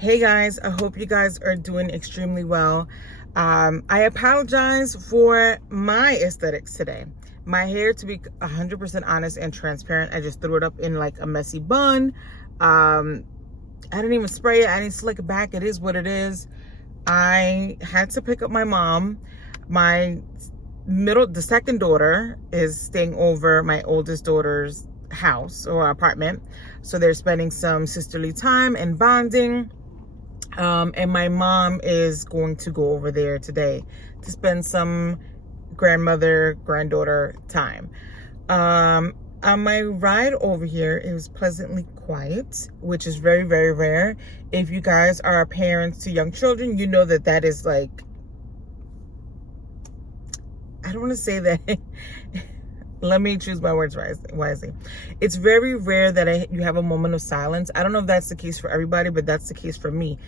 Hey guys, I hope you guys are doing extremely well. I apologize for my aesthetics today. My hair, to be 100% honest and transparent, I just threw it up in like a messy bun. I didn't even spray it. I didn't slick it back. It is what it is. I had to pick up my mom. The second daughter is staying over my oldest daughter's house or apartment. So they're spending some sisterly time and bonding. And my mom is going to go over there today to spend some granddaughter time. On my ride over here, it was pleasantly quiet, which is very, very rare. If you guys are parents to young children, you know that is like, I don't want to say that. Let me choose my words wisely. It's very rare that you have a moment of silence. I don't know if that's the case for everybody, but that's the case for me.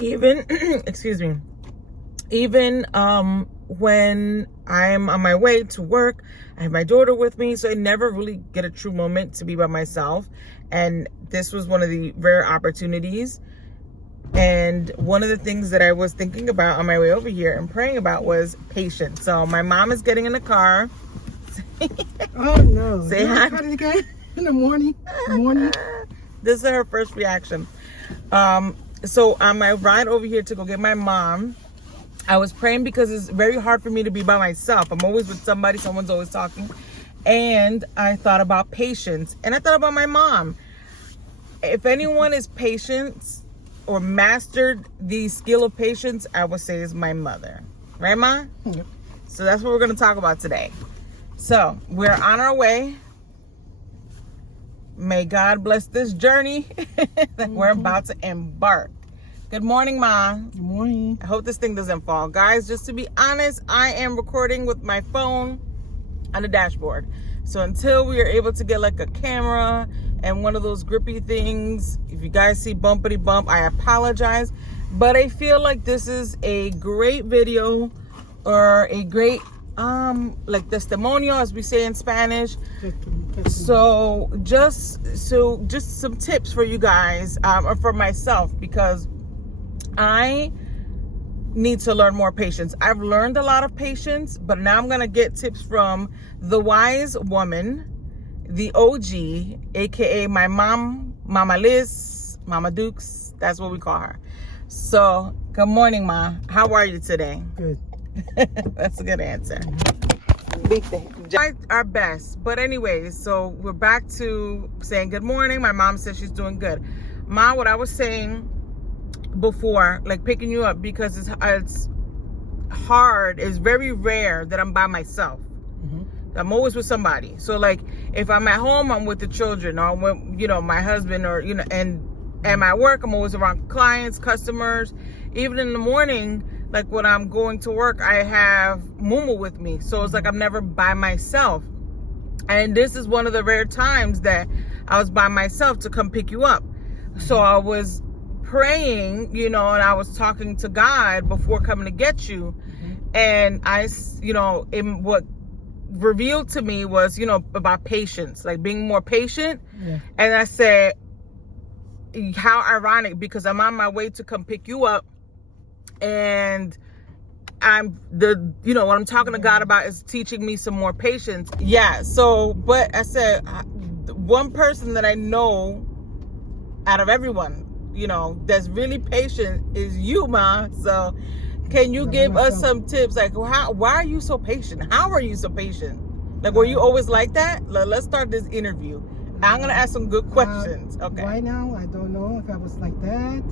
Even, excuse me, even when I'm on my way to work, I have my daughter with me, so I never really get a true moment to be by myself. And this was one of the rare opportunities. And one of the things that I was thinking about on my way over here and praying about was patience. So my mom is getting in the car. Oh no! Say hi again in the morning. This is her first reaction. So on my ride over here to go get my mom, I was praying because it's very hard for me to be by myself. I'm always with somebody. Someone's always talking, and I thought about patience, and I thought about my mom. If anyone is patient or mastered the skill of patience, I would say is my mother, right, Ma? Yep. So that's what we're going to talk about today. So we're on our way. May God bless this journey that we're about to embark. Good morning, Ma. Good morning. I hope this thing doesn't fall. Guys, just to be honest, I am recording with my phone on the dashboard. So until we are able to get like a camera and one of those grippy things, if you guys see bumpity bump, I apologize. But I feel like this is a great video or a great like testimonio, as we say in Spanish. So just some tips for you guys, or for myself, because I need to learn more patience. I've learned a lot of patience, but now I'm gonna get tips from the wise woman, the OG, aka my mom, Mama Liz, Mama Dukes. That's what we call her. So good morning, Ma. How are you today? Good. That's a good answer. Big thing. Try our best. But anyways, so we're back to saying good morning. My mom says she's doing good. Ma, what I was saying before, like picking you up, because it's hard. It's very rare that I'm by myself. Mm-hmm. I'm always with somebody. So like if I'm at home, I'm with the children, or I'm with, my husband, or, and at work, I'm always around clients, customers. Even in the morning, like when I'm going to work, I have Mumu with me. So it's like I'm never by myself. And this is one of the rare times that I was by myself to come pick you up. So I was praying, and I was talking to God before coming to get you. And I, what revealed to me was, about patience, like being more patient. Yeah. And I said, how ironic, because I'm on my way to come pick you up. And what I'm talking to God about is teaching me some more patience. Yeah. So, but I said, one person that I know out of everyone, that's really patient is you, Ma. So can you give us some tips? Like, why are you so patient? How are you so patient? Like, were you always like that? Let's start this interview. I'm going to ask some good questions. Okay. Right now, I don't know if I was like that.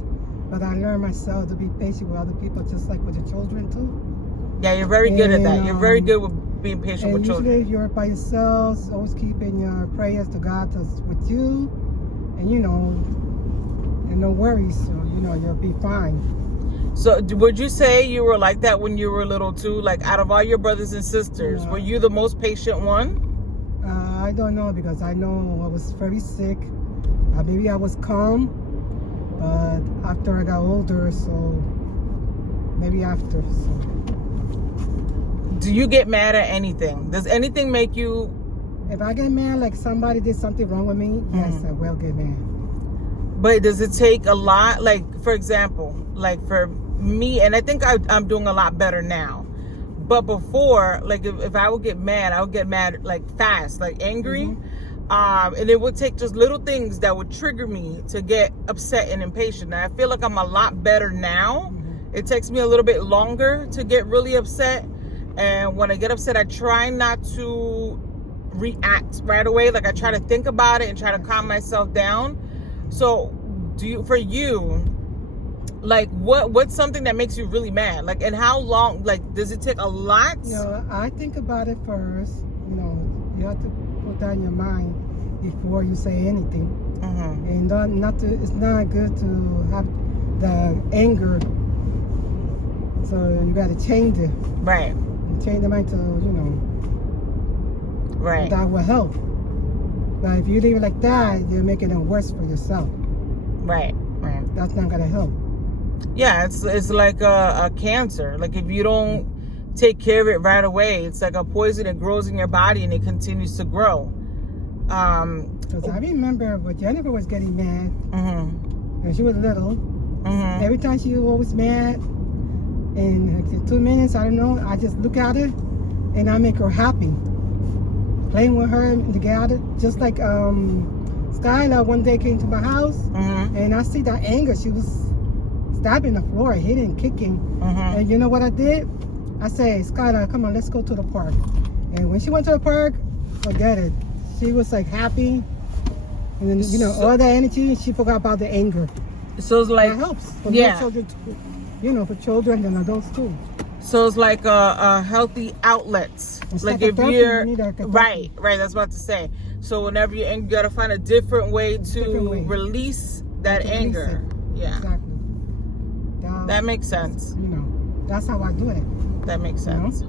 But I learned myself to be patient with other people, just like with the children too. Yeah, you're very good at that. You're very good with being patient with children. Usually if you're by yourself, always keeping your prayers to God with you. And and no worries. So, you'll be fine. So would you say you were like that when you were little too? Like out of all your brothers and sisters, were you the most patient one? I don't know, because I know I was very sick. Maybe I was calm. But after I got older, so maybe after. So. Do you get mad at anything? Does anything make you? If I get mad, like somebody did something wrong with me, yes, I will get mad. But does it take a lot? Like, for example, like for me, and I think I'm doing a lot better now. But before, like if I would get mad, I would get mad like fast, like angry. And it would take just little things that would trigger me to get upset and impatient. And I feel like I'm a lot better now. It takes me a little bit longer to get really upset. And when I get upset, I try not to react right away. Like I try to think about it and try to calm myself down. So for you, like what's something that makes you really mad? Like, and how long, like, does it take a lot? I think about it first. You have to put that in your mind before you say anything. And it's not good to have the anger. So you got to change it. Right. Change the mind to, right. That will help. But if you leave it like that, you're making it worse for yourself. Right. That's not going to help. Yeah, it's like a cancer. Like if you don't take care of it right away, it's like a poison. It grows in your body and it continues to grow. Because I remember when Jennifer was getting mad, when she was little, every time she was always mad, in 2 minutes, I don't know, I just look at her and I make her happy. Playing with her together, just like Skylar one day came to my house and I see that anger. She was stabbing the floor, hitting and kicking. And you know what I did? I said, Skylar, come on, let's go to the park. And when she went to the park, forget it. She was like happy. And then, all that energy, she forgot about the anger. So it's like, that helps for children too. For children and adults too. So it's like a healthy outlets. It's like like if you're right. That's what to say. So whenever you're angry, you gotta find a different way to release that anger. Yeah, exactly. That makes sense. That's how I do it. That makes sense.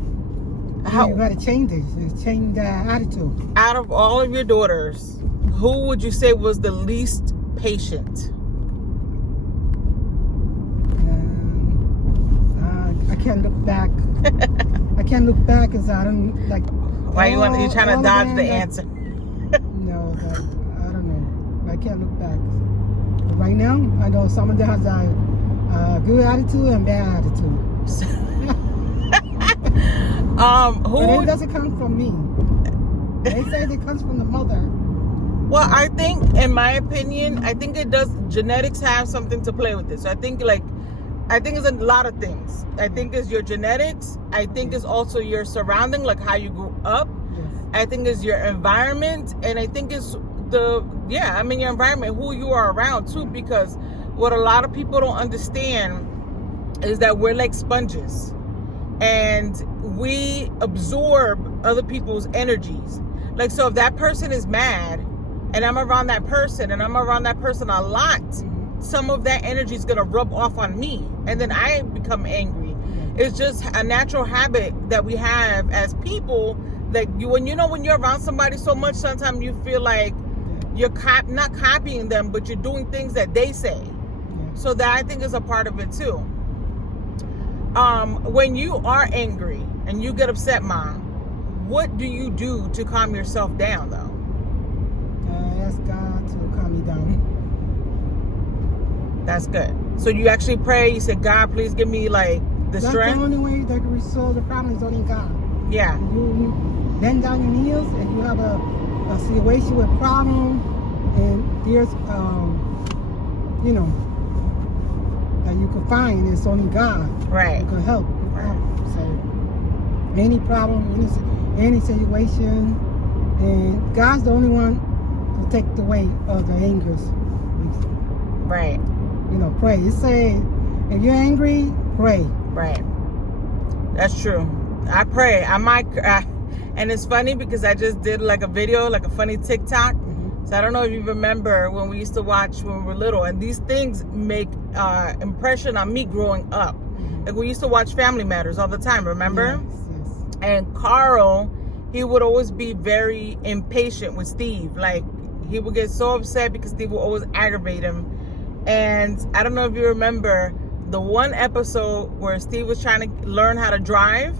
How you gotta change it? Change that attitude. Out of all of your daughters, who would you say was the least patient? I can't look back. I can't look back because I don't like. Why you trying to dodge the answer? No, I don't know. I can't look back. But right now, I know someone that has a good attitude and bad attitude. But it doesn't come from me. They say it comes from the mother. Well, I think, in my opinion, I think it does. Genetics have something to play with this. So I think it's a lot of things. I think it's your genetics. I think it's also your surrounding, like how you grew up. Yes. I think it's your environment. And I think it's your environment, who you are around too, because what a lot of people don't understand is that we're like sponges and we absorb other people's energies. Like, so if that person is mad and I'm around that person and I'm around that person a lot, some of that energy is going to rub off on me and then I become angry. It's just a natural habit that we have as people. Like when you're around somebody so much, sometimes you feel like you're not copying them, but you're doing things that they say. So that I think is a part of it too. When you are angry and you get upset, Mom, what do you do to calm yourself down though? I ask God to calm me down. That's good. So you actually pray, you say, God, please give me like the strength. That's the only way that can resolve the problem is only God. Yeah. You bend down your knees and you have a situation with a problem and there's, that you can find. It's only God. Right. Who can help. So any problem, any situation, and God's the only one to take the weight of the angers. Right. Pray. You say, if you're angry, pray. Right. That's true. I pray. And it's funny because I just did like a video, like a funny TikTok. So I don't know if you remember when we used to watch when we were little, and these things make impression on me growing up. Like we used to watch Family Matters all the time, remember? Yes. And Carl, he would always be very impatient with Steve. Like he would get so upset because Steve would always aggravate him. And I don't know if you remember the one episode where Steve was trying to learn how to drive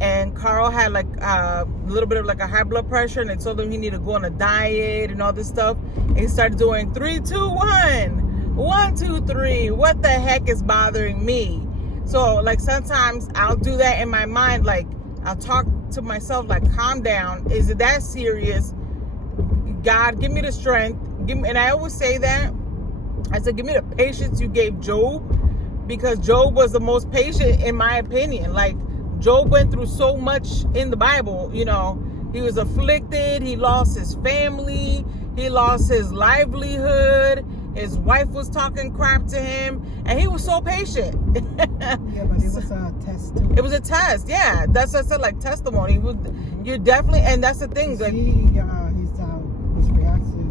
and Carl had like a little bit of like a high blood pressure, and they told him he needed to go on a diet and all this stuff. And he started doing 3, 2, 1, 1, 2, 3. What the heck is bothering me? So like sometimes I'll do that in my mind. Like I'll talk to myself like, calm down. Is it that serious? God, give me the strength. And I always say that. I said, give me the patience you gave Job, because Job was the most patient in my opinion. Like Job went through so much in the Bible, you know. He was afflicted, he lost his family, he lost his livelihood, his wife was talking crap to him, and he was so patient. Yeah, but it was a test too. It was a test, yeah. That's what I said, like testimony. You're definitely, and that's the thing. Like, his reaction.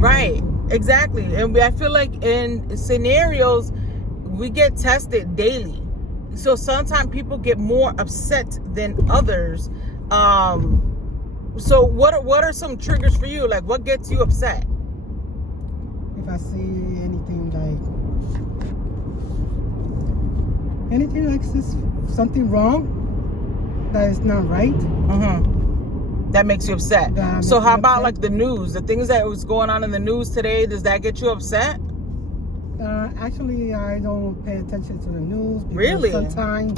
Right, exactly. And I feel like in scenarios, we get tested daily. So sometimes people get more upset than others. So what are some triggers for you? Like, what gets you upset? If I see anything like this, something wrong that is not right. That makes you upset. So how about like the news, the things that was going on in the news today? Does that get you upset? Actually, I don't pay attention to the news. Really? Sometimes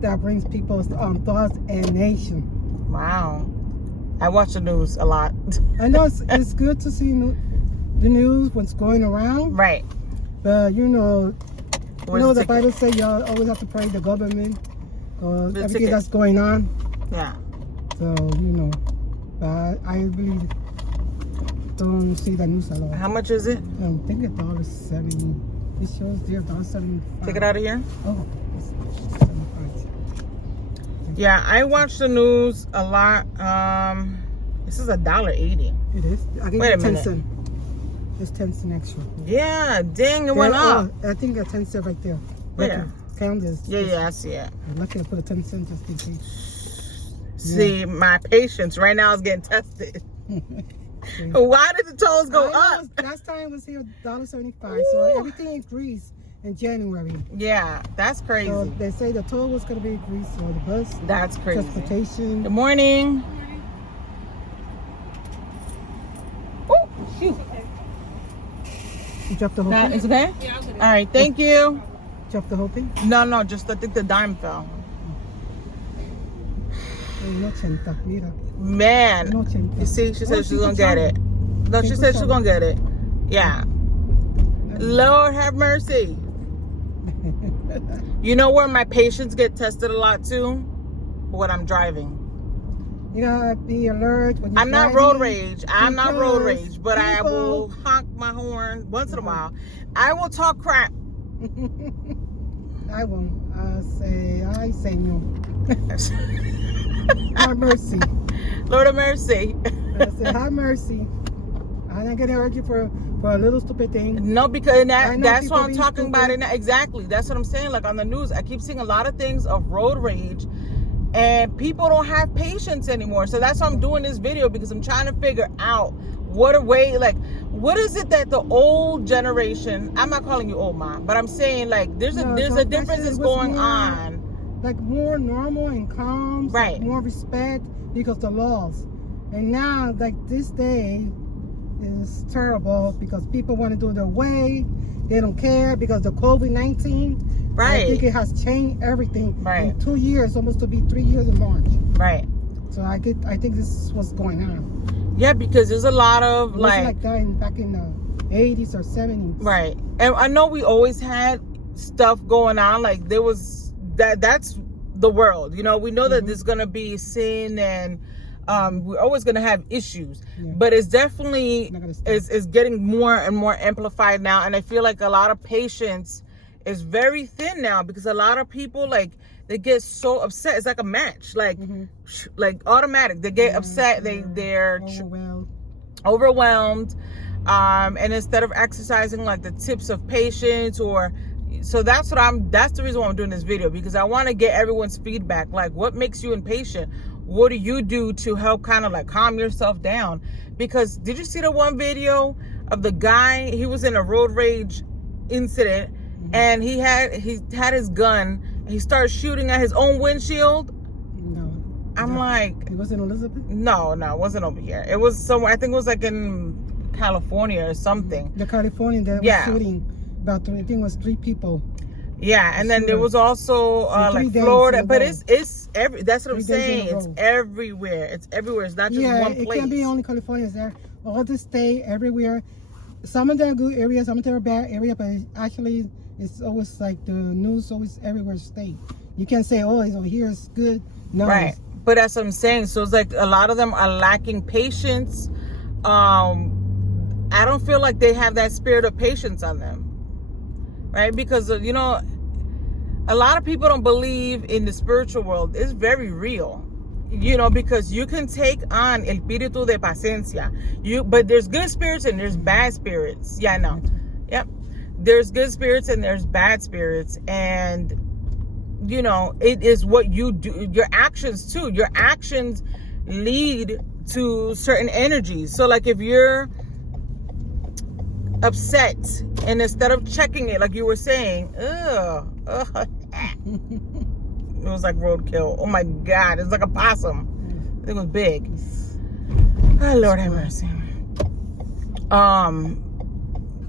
that brings people's thoughts and nation. Wow. I watch the news a lot. I know it's good to see the news, what's going around. Right. But the Bible says you always have to pray the government or everything that's going on. Yeah. So, but I really don't see the news a lot. How much is it? I think $1.70. It shows there $1.75. Take it out of here. Oh, it's 75. Yeah, I watch the news a lot. This is $1.80. It is. I think Wait a 10 minute. cents. It's 10 cents extra. Yeah, dang, it went up. I think a 10 cent right there. Where? Count this. Yeah, I see it. I'm lucky to put a 10 cent just in case. See, my patience right now is getting tested. Why did the tolls go up? Last time was here $1.75, so everything increased in January. Yeah, that's crazy. So they say the toll was going to be increased, so the bus, That's crazy. transportation. Good morning. Oh, shoot. You dropped the whole thing? It's okay? Yeah, All right, thank you. Drop the whole thing? No, just I think the dime fell. No chenta, mira. Man, No chenta. you see, she said she's gonna get it. No, she said she's gonna get it. Yeah. Lord have mercy. You know where my patience get tested a lot too? When I'm driving. You gotta be alert when you're I'm not driving, road rage. I'm not road rage, but I people- will honk my horn once in a while. I will talk crap. I won't. I say no. Have mercy. Lord of mercy. I say, have mercy. I'm not gonna hurt you for a little stupid thing. No, because that's people what I'm being talking about. stupid. It now. Exactly. That's what I'm saying. Like on the news, I keep seeing a lot of things of road rage, and people don't have patience anymore. So that's why I'm doing this video, because I'm trying to figure out what is it that the old generation, I'm not calling you old, Mom, but I'm saying like there's a difference that's going on. Like more normal and calm, Right. More respect because the laws. And now, like this day is terrible because people want to do it their way. They don't care because the COVID-19. Right. I think it has changed everything. Right. In 2 years, almost to be 3 years in March. Right. So I think this is what's going on. Yeah, because there's a lot of It wasn't like that back in the 80s or 70s. Right. And I know we always had stuff going on. Like there was that's the world. You know, we know that there's gonna be sin and we're always gonna have issues. Yeah. But it's definitely Not gonna stop. is getting more and more amplified now. And I feel like a lot of patience is very thin now, because a lot of people they get so upset. It's like a match, like automatic. They get upset. They're overwhelmed. And instead of exercising like the tips of patience so that's the reason why I'm doing this video, because I want to get everyone's feedback. Like, what makes you impatient? What do you do to help kind of like calm yourself down? Because did you see the one video of the guy? He was in a road rage incident, and he had his gun, and he started shooting at his own windshield. I'm like, it wasn't Elizabeth? No, it wasn't over here. It was somewhere. I think it was like in California or something. The California that was shooting about I think it was 3 people. Yeah, and then there was also like Florida, but it's every. That's what I'm saying. It's everywhere. It's everywhere. It's not just one place. It can't be only California. It's there. All the state, everywhere. Some of them are good areas, some of them are bad areas, but actually it's always like the news always everywhere state. You can't say, oh, it's over here, it's good. No. Right. But that's what I'm saying. So it's like a lot of them are lacking patience. I don't feel like they have that spirit of patience on them. Right? Because, you know, a lot of people don't believe in the spiritual world. It's very real. You know, because you can take on el espíritu de paciencia. But there's good spirits and there's bad spirits. Yeah, I know. Yep. There's good spirits and there's bad spirits. And, you know, it is what you do. Your actions, too. Your actions lead to certain energies. So, like, if you're upset and instead of checking it, like you were saying, it was like roadkill. Oh my God, it's like a possum. It was big. Oh Lord have mercy.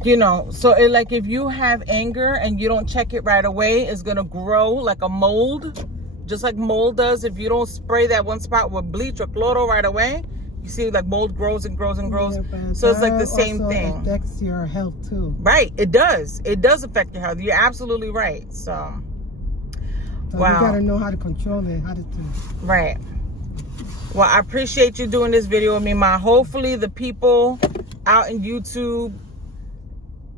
You know, so it, like if you have anger and you don't check it right away, it's gonna grow like a mold, just like mold does. If you don't spray that one spot with bleach or chloro right away, you see like mold grows and grows and grows. Yeah, so it's like the same thing. It affects your health too. Right, it does. It does affect your health. You're absolutely right. So wow. You gotta know how to control it, how to do it. Right. Well, I appreciate you doing this video with me, Ma. Hopefully the people out in YouTube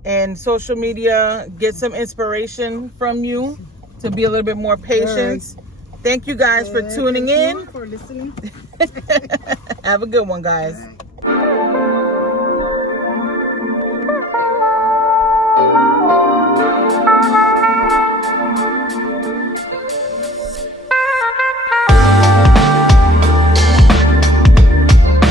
and social media get some inspiration from you to be a little bit more patient. Thank you guys for tuning in. For listening. Have a good one, guys.